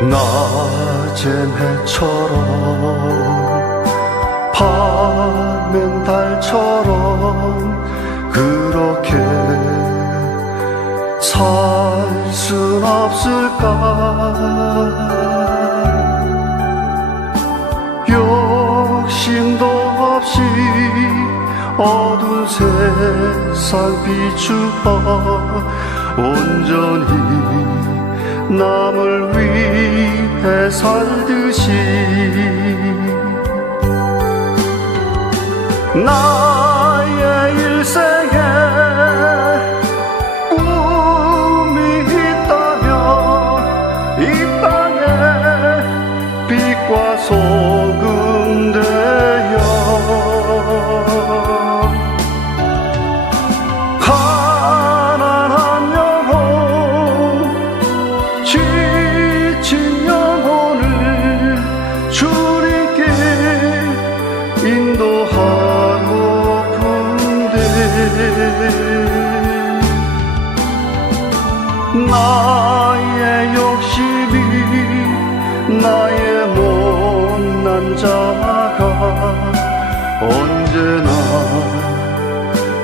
낮엔 해처럼 밤엔 달처럼 그렇게 살 순 없을까? 욕심도 없이 어두운 세상 비추어 온전히 남을 위해 살듯이 나의 일생에 꿈이 있다면 이 땅에 빛과 소금 나의 욕심이 나의 못난 자가 언제나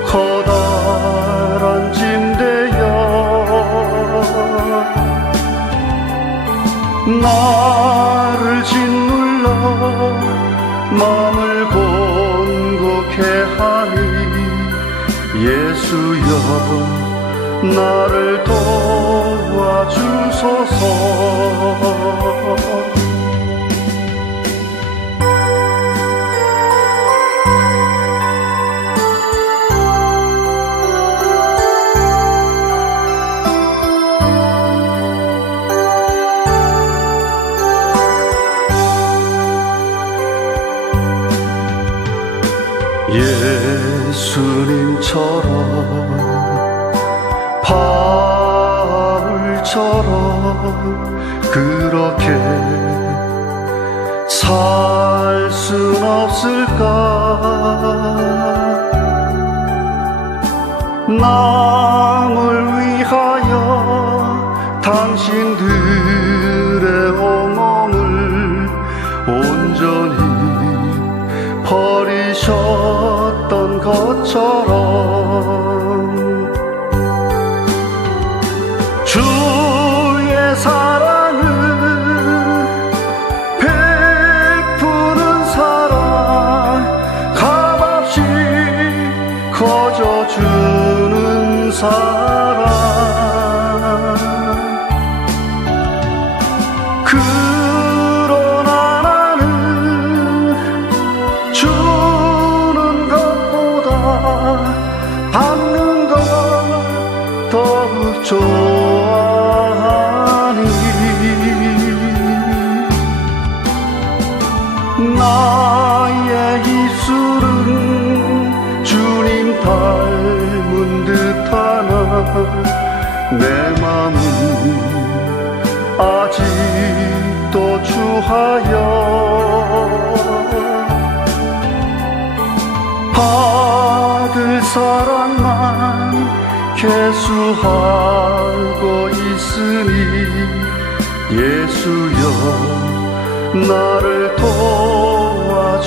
커다란 짐되어 나를 짓눌러 마음을 곤곡해 하니 예수여 나를 도 와주소서. 예수님처럼 바울처럼 그렇게 살 순 없을까? 남을 위하여 당신들의 온몸을 온전히 버리셨던 것처럼 거저주는 사랑 그러나 나는 주는 것보다 받는 것 더욱 좋 내 맘은 아직도 주하여 받을 사랑만 개수하고 있으니 예수여 나를 도와주소서.